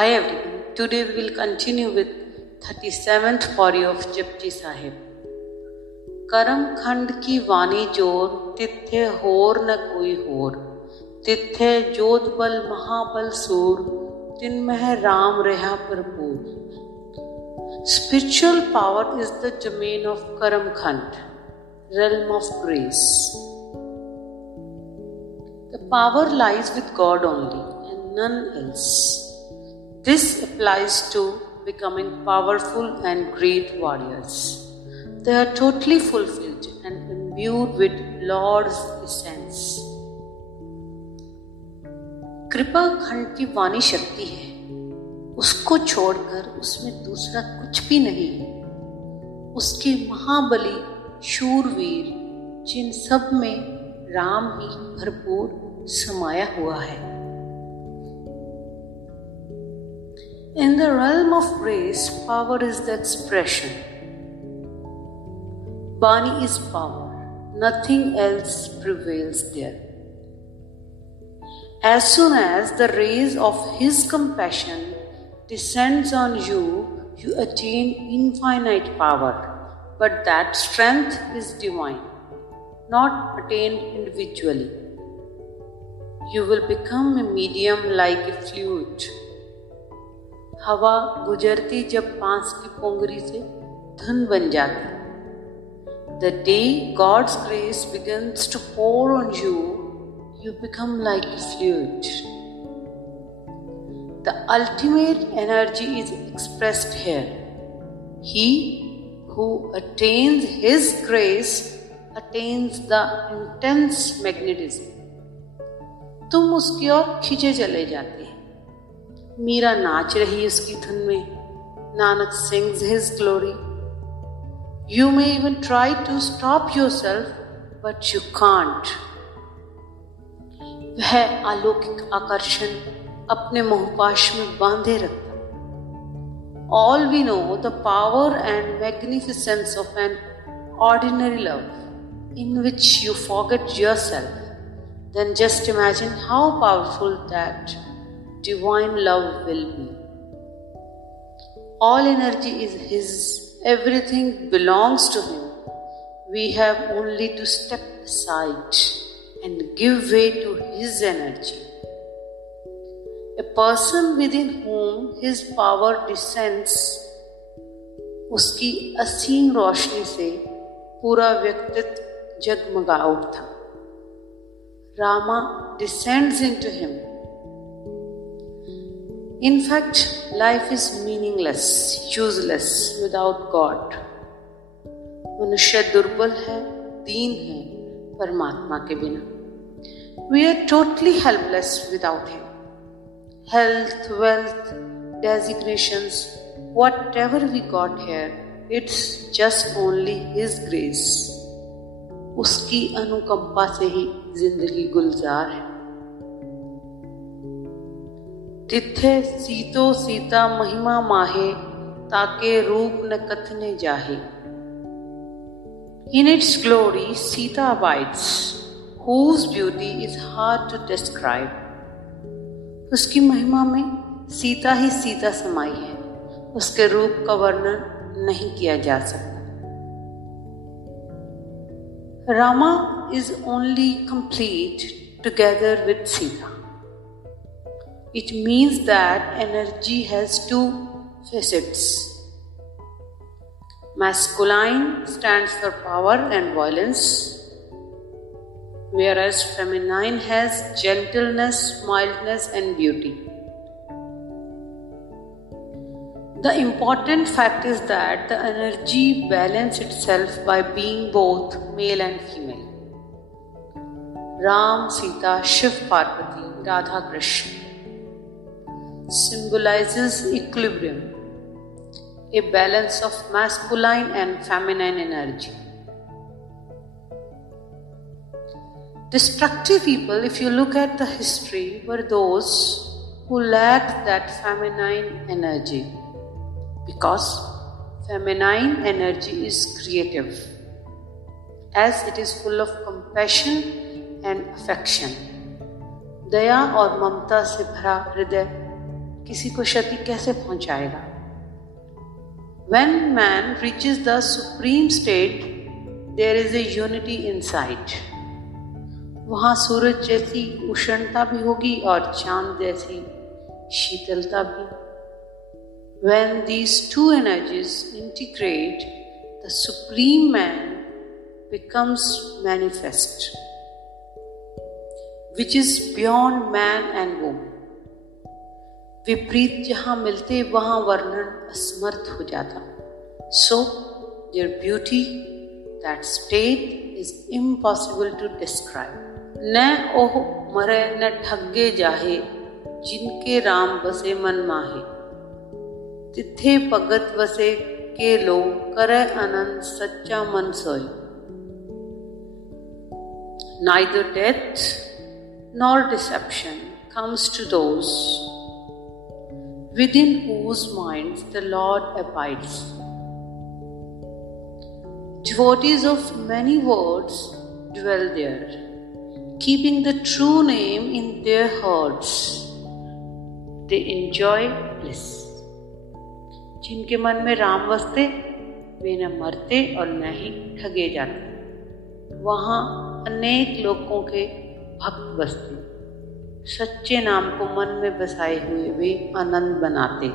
Hi everyone, today we will continue with 37th Pauri of Japji Sahib. करम खंड की वाणी जोर, तिथे होर न कोई होर, तिथे जोत बल महाबल सूर, तिन मह राम रहा भरपूर. Spiritual power is the domain of Karam Khand, realm of grace. The power lies with God only and none else. This applies to becoming powerful and great warriors. They are totally fulfilled and imbued with Lord's essence. कृपा खंड की वाणी शक्ति है, उसको छोड़कर उसमें दूसरा कुछ भी नहीं है. उसके महाबली शूरवीर जिन सब में राम ही भरपूर समाया हुआ है. In the realm of grace, power is the expression. Bani is power. Nothing else prevails there. As soon as the rays of His compassion descends on you, you attain infinite power. But that strength is divine, not attained individually. You will become a medium like a flute. हवा गुजरती जब बांस की पोंगरी से धुन बन जाती. The day God's grace begins to pour on you, you become like a flute. The ultimate energy is expressed here. He who attains His grace attains the intense magnetism. तुम उसकी ओर खींचे चले जाते हैं. मीरा नाच रही उसकी धुन में. Nanak sings his glory. You may even try to stop yourself, but you can't. वह अलौकिक आकर्षण अपने मोहपाश में बांधे रखता. All we know the power and magnificence of an ordinary love in which you forget yourself. Then just imagine how powerful that divine love will be. All energy is His. Everything belongs to Him. We have only to step aside and give way to His energy. A person within whom His power descends, उसकी असीम रोशनी से पूरा व्यक्तित्व जगमगा उठता. Rama descends into him. In fact, life is meaningless, useless without God. मनुष्य दुर्बल है, दीन है परमात्मा के बिना. We are totally helpless without Him. Health, wealth, designations, whatever we got here, it's just only His grace. उसकी अनुकंपा से ही जिंदगी गुलजार है. तिथे सीतो सीता महिमा माहे, ताके रूप न कथने जाहे. In its glory, Sita abides, whose beauty is hard to describe. उसकी महिमा में सीता ही सीता समाई है. उसके रूप का वर्णन नहीं किया जा सकता. Rama is only complete together with Sita. It means that energy has two facets. Masculine stands for power and violence, whereas feminine has gentleness, mildness and beauty. The important fact is that the energy balances itself by being both male and female. Ram, Sita, Shiv, Parvati, Radha, Krishna symbolizes equilibrium, a balance of masculine and feminine energy. Destructive people, if you look at the history, were those who lacked that feminine energy, because feminine energy is creative, as it is full of compassion and affection. दया और ममता से भरा हृदय किसी को क्षति कैसे पहुंचाएगा? When man reaches the supreme state, there is a unity inside. वहाँ सूरज जैसी उष्णता भी होगी और चांद जैसी शीतलता भी. When these two energies integrate, the supreme man becomes manifest, which is beyond man and woman. विपरीत जहाँ मिलते वहाँ वर्णन असमर्थ हो जाता. So, their beauty, that state is impossible to describe. न ओह मरे न ठगे जाहे, जिनके राम बसे मन माहे. तिथे भगत वसे के लो, करे आनंद सच्चा मन सोई. Neither death nor deception comes to those within whose minds the Lord abides. Devotees of many words dwell there, keeping the true name in their hearts. They enjoy bliss. जिनके मन में राम वसते, वे न मरते और न ही ठगे जाते. वहाँ अनेक लोगों के भक्त बसते. सच्चे नाम को मन में बसाए हुए वे आनंद बनाते.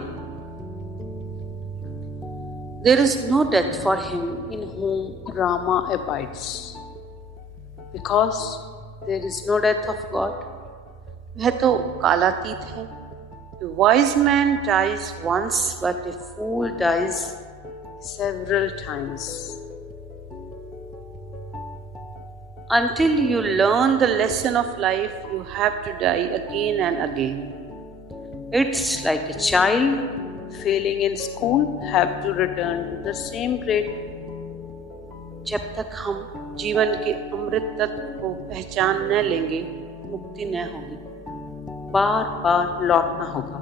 There is no death for him in whom Rama abides, because there is no death of God. वह तो कालातीत है. A wise man dies once, but a fool dies several times. Until you learn the lesson of life, you have to die again and again. It's like a child failing in school have to return to the same grade. जब तक हम जीवन के अमृत तत्व को पहचान न लेंगे, मुक्ति न होगी. बार बार लौटना होगा.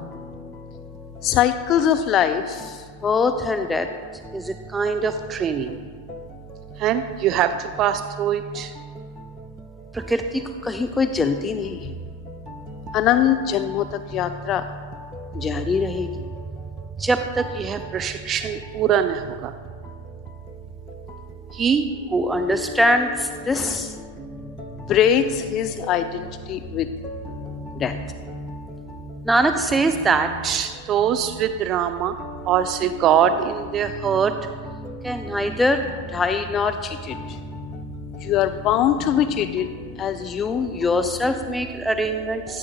Cycles of life, birth and death, is a kind of training, and you have to pass through it. प्रकृति को कहीं कोई जल्दी नहीं है. अनंत जन्मों तक यात्रा जारी रहेगी जब तक यह प्रशिक्षण पूरा न होगा. He who understands this breaks his identity with death. Nanak says that those with Rama, or say God, in their heart can neither die nor cheated. You are bound to be cheated as you yourself make arrangements.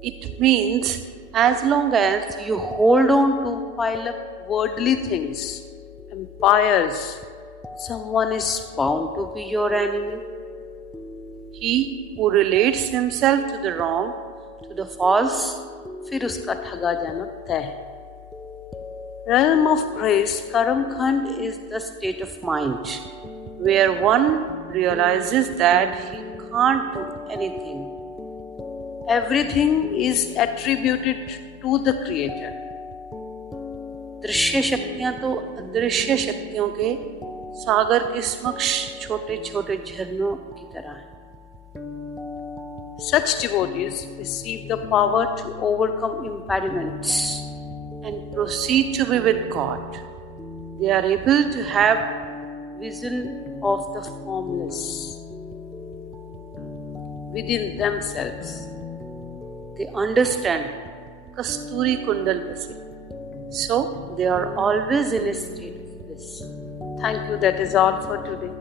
It means as long as you hold on to pile up worldly things, empires, someone is bound to be your enemy. He who relates himself to the wrong, to the false, फिर उसका ठगा जाना तय है. Realm of grace, Karamkhand, is the state of mind where one realizes that he can't do anything. Everything is attributed to the Creator. दृश्य शक्तियां तो अदृश्य शक्तियों के सागर के समक्ष छोटे छोटे झरनों की तरह हैं. Such devotees receive the power to overcome impediments and proceed to be with God. They are able to have vision of the formless within themselves. They understand Kasturi Kundal Vasi. So they are always in a state of bliss. Thank you. That is all for today.